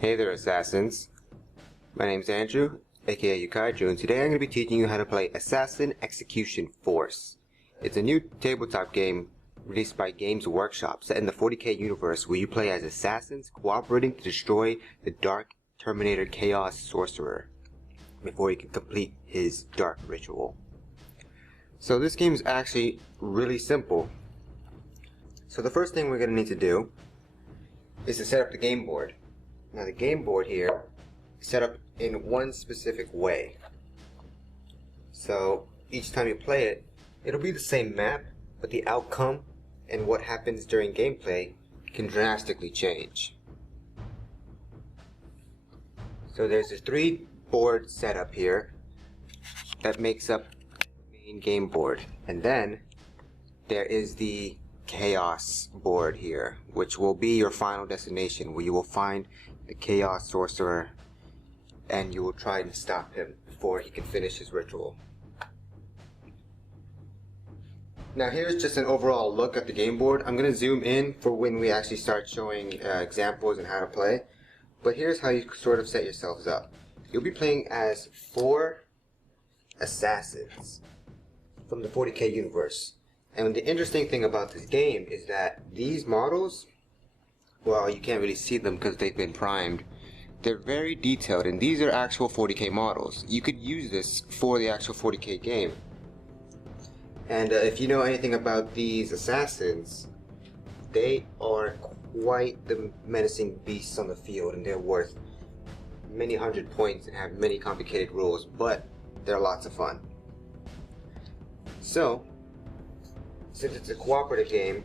Hey there, Assassins. My name's Andrew, aka Yukaiju, and today I'm going to be teaching you how to play Assassin Execution Force. It's a new tabletop game released by Games Workshop set in the 40k universe where you play as assassins cooperating to destroy the Dark Terminator Chaos Sorcerer before he can complete his dark ritual. So this game is actually really simple. So the first thing we're going to need to do is to set up the game board. Now the game board here is set up in one specific way. So each time you play it, it'll be the same map, but the outcome and what happens during gameplay can drastically change. So there's a 3 board setup here that makes up the main game board, and then there is the Chaos board here, which will be your final destination, where you will find the Chaos Sorcerer and you will try and stop him before he can finish his ritual. Now here's just an overall look at the game board. I'm going to zoom in for when we actually start showing examples and how to play, but here's how you sort of set yourselves up. You'll be playing as 4 assassins from the 40k universe. And the interesting thing about this game is that these models, well, you can't really see them because they've been primed. They're very detailed, and these are actual 40k models. You could use this for the actual 40k game. And if you know anything about these assassins, they are quite the menacing beasts on the field, and they're worth many hundred points and have many complicated rules, but they're lots of fun. So, since it's a cooperative game,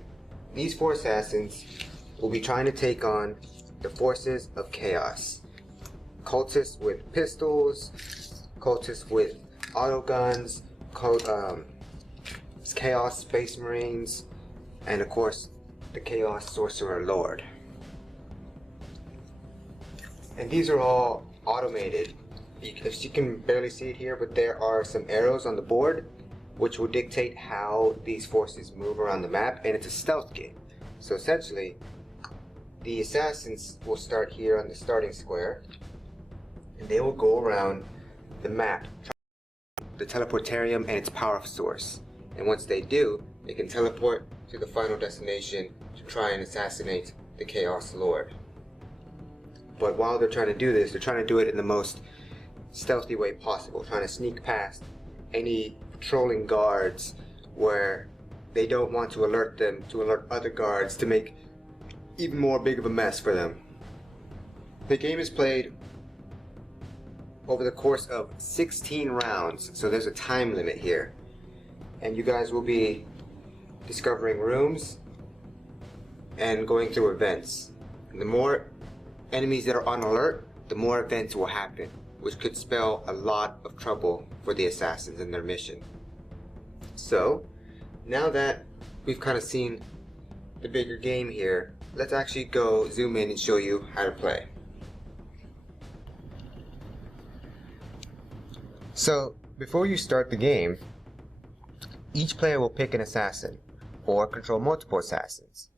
these 4 assassins will be trying to take on the forces of chaos. Cultists with pistols, cultists with auto guns, chaos space marines, and of course the Chaos Sorcerer Lord. And these are all automated. You can barely see it here, but there are some arrows on the board which will dictate how these forces move around the map, and it's a stealth game. So essentially, the assassins will start here on the starting square, and they will go around the map, the teleportarium and its power source. And once they do, they can teleport to the final destination to try and assassinate the Chaos Lord. But while they're trying to do this, they're trying to do it in the most stealthy way possible, trying to sneak past any patrolling guards where they don't want to alert them, to alert other guards to make even more big of a mess for them. The game is played over the course of 16 rounds, so there's a time limit here. And you guys will be discovering rooms and going through events. And the more enemies that are on alert, the more events will happen, which could spell a lot of trouble for the assassins in their mission. So, now that we've kind of seen the bigger game here, let's actually go zoom in and show you how to play. So, before you start the game, each player will pick an assassin, or control multiple assassins.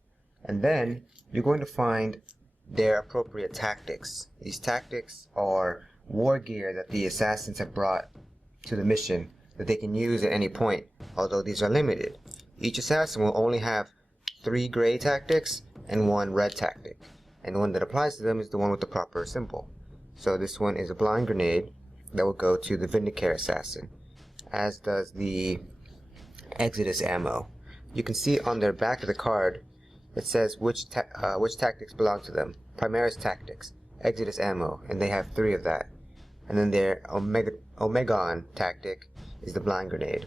And then, you're going to find their appropriate tactics. These tactics are war gear that the assassins have brought to the mission that they can use at any point, although these are limited. Each assassin will only have 3 gray tactics and 1 red tactic, and the one that applies to them is the one with the proper symbol. So this one is a blind grenade that will go to the Vindicare assassin, as does the Exodus ammo. You can see on their back of the card it says which tactics belong to them. Primaris tactics, Exodus ammo, and they have 3 of that. And then their Omegon tactic is the blind grenade.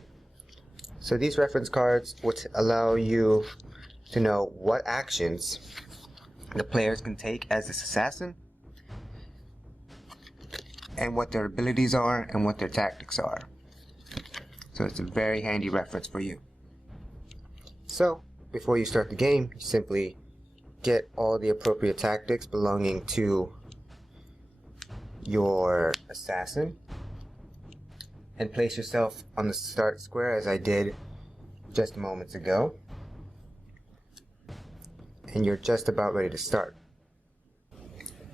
So these reference cards would allow you to know what actions the players can take as this assassin, and what their abilities are, and what their tactics are. So it's a very handy reference for you. So, before you start the game, you simply get all the appropriate tactics belonging to your assassin, and place yourself on the start square as I did just moments ago. and you're just about ready to start.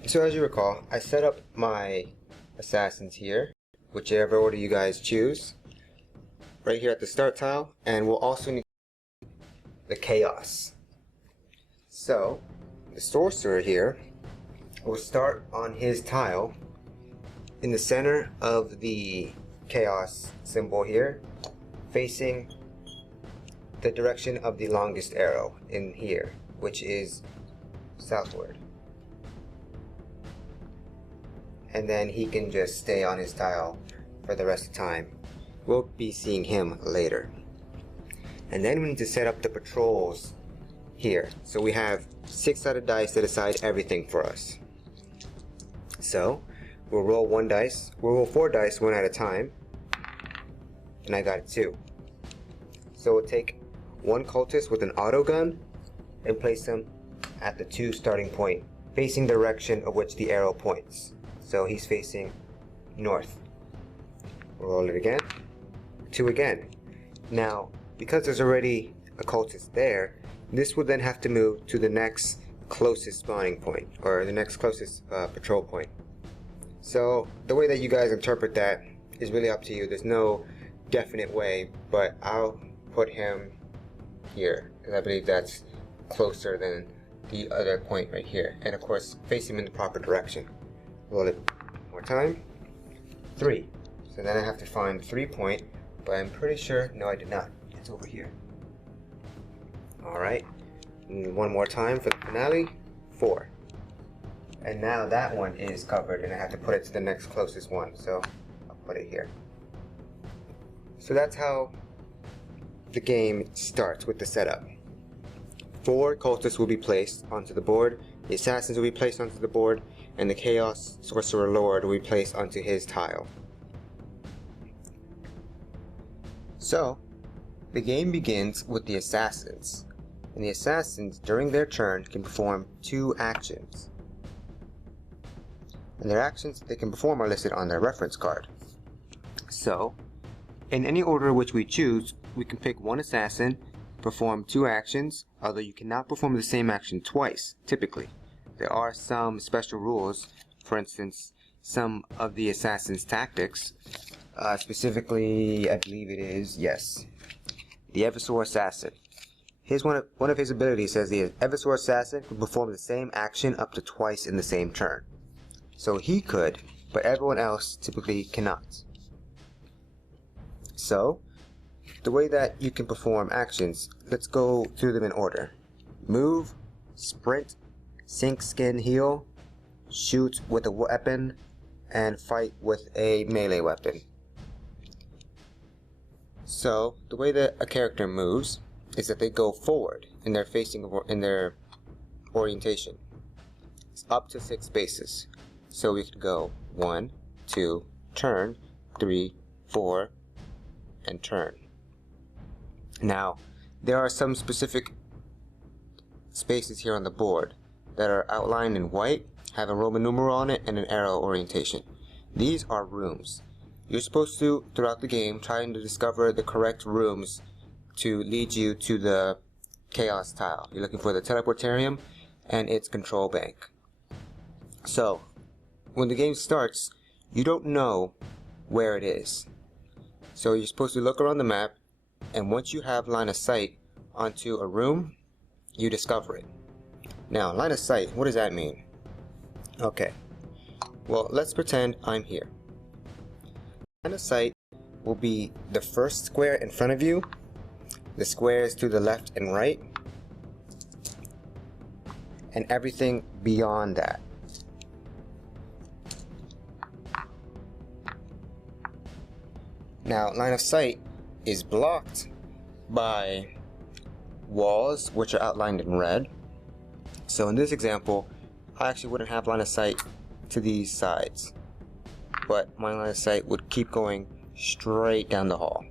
So as you recall, I set up my assassins here, whichever order you guys choose, right here at the start tile, and we'll also need the chaos. So the sorcerer here will start on his tile in the center of the chaos symbol here, facing the direction of the longest arrow in here, which is southward. And then he can just stay on his tile for the rest of the time. We'll be seeing him later. And then we need to set up the patrols here. So we have 6-sided dice that decide everything for us. So we'll roll 1 dice. We'll roll 4 dice one at a time. And I got 2. So we'll take 1 cultist with an auto gun and place him at the 2 starting point, facing the direction of which the arrow points. So he's facing north. We'll roll it again. 2 again. Now, because there's already a cultist there, this would then have to move to the next closest spawning point, or the next closest patrol point. So the way that you guys interpret that is really up to you. There's no definite way, but I'll put him here, because I believe that's closer than the other point right here. And of course, face him in the proper direction. Roll it one more time. 3. So then I have to find 3 point, but I'm pretty sure, no I did not. It's over here. Alright. One more time for the finale. 4. And now that one is covered and I have to put it to the next closest one. So I'll put it here. So that's how the game starts with the setup. 4 cultists will be placed onto the board, the assassins will be placed onto the board, and the Chaos Sorcerer Lord will be placed onto his tile. So, the game begins with the assassins, and the assassins during their turn can perform 2 actions. And their actions they can perform are listed on their reference card. So, in any order which we choose, we can pick 1 assassin, perform 2 actions, although you cannot perform the same action twice, typically. There are some special rules, for instance, some of the assassin's tactics, specifically, I believe it is, yes, the Eversor Assassin. Here's one of his abilities says the Eversor Assassin can perform the same action up to twice in the same turn. So he could, but everyone else typically cannot. So, the way that you can perform actions, let's go through them in order. Move, sprint, sink, skin, heal, shoot with a weapon, and fight with a melee weapon. So, the way that a character moves is that they go forward in their orientation. It's up to 6 spaces. So we could go 1, 2, turn, 3, 4, and turn. Now, there are some specific spaces here on the board that are outlined in white, have a Roman numeral on it, and an arrow orientation. These are rooms. You're supposed to, throughout the game, trying to discover the correct rooms to lead you to the Chaos tile. You're looking for the Teleportarium and its control bank. So, when the game starts, you don't know where it is. So you're supposed to look around the map, and once you have line of sight onto a room, you discover it. Now, line of sight, what does that mean? Okay, well, let's pretend I'm here. Line of sight will be the first square in front of you, the squares to the left and right, and everything beyond that. Now, line of sight is blocked by walls, which are outlined in red. So in this example, I actually wouldn't have line of sight to these sides, but my line of sight would keep going straight down the hall.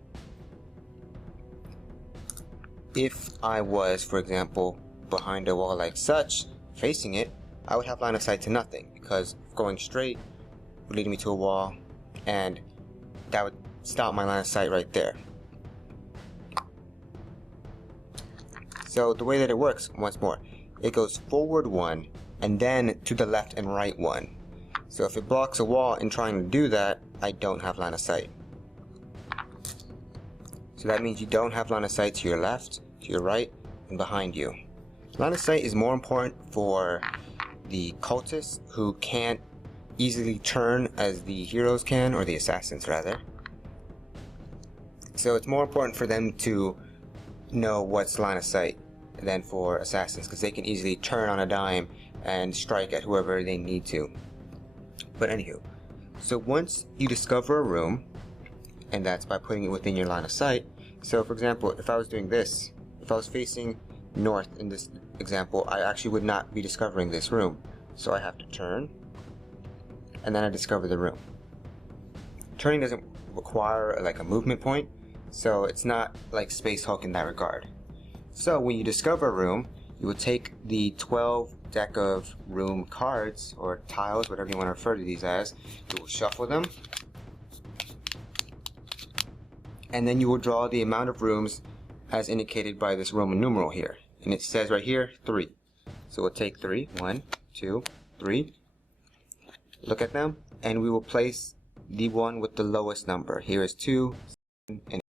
If I was, for example, behind a wall like such, facing it, I would have line of sight to nothing, because going straight would lead me to a wall, and that would stop my line of sight right there. So the way that it works, once more, it goes forward 1, and then to the left and right one. So if it blocks a wall in trying to do that, I don't have line of sight. So that means you don't have line of sight to your left, to your right, and behind you. Line of sight is more important for the cultists who can't easily turn as the heroes can, or the assassins rather. So it's more important for them to know what's line of sight than for assassins, because they can easily turn on a dime and strike at whoever they need to. But anywho, so once you discover a room, and that's by putting it within your line of sight. So for example, if I was doing this, if I was facing north in this example, I actually would not be discovering this room. So I have to turn, and then I discover the room. Turning doesn't require like a movement point, so it's not like Space Hulk in that regard. So when you discover a room, you would take the 12 deck of room cards, or tiles, whatever you want to refer to these as. You will shuffle them, and then you will draw the amount of rooms as indicated by this Roman numeral here. And it says right here, 3. So we'll take 3, 1, 2, 3. Look at them, and we will place the one with the lowest number. Here is 2, 7, and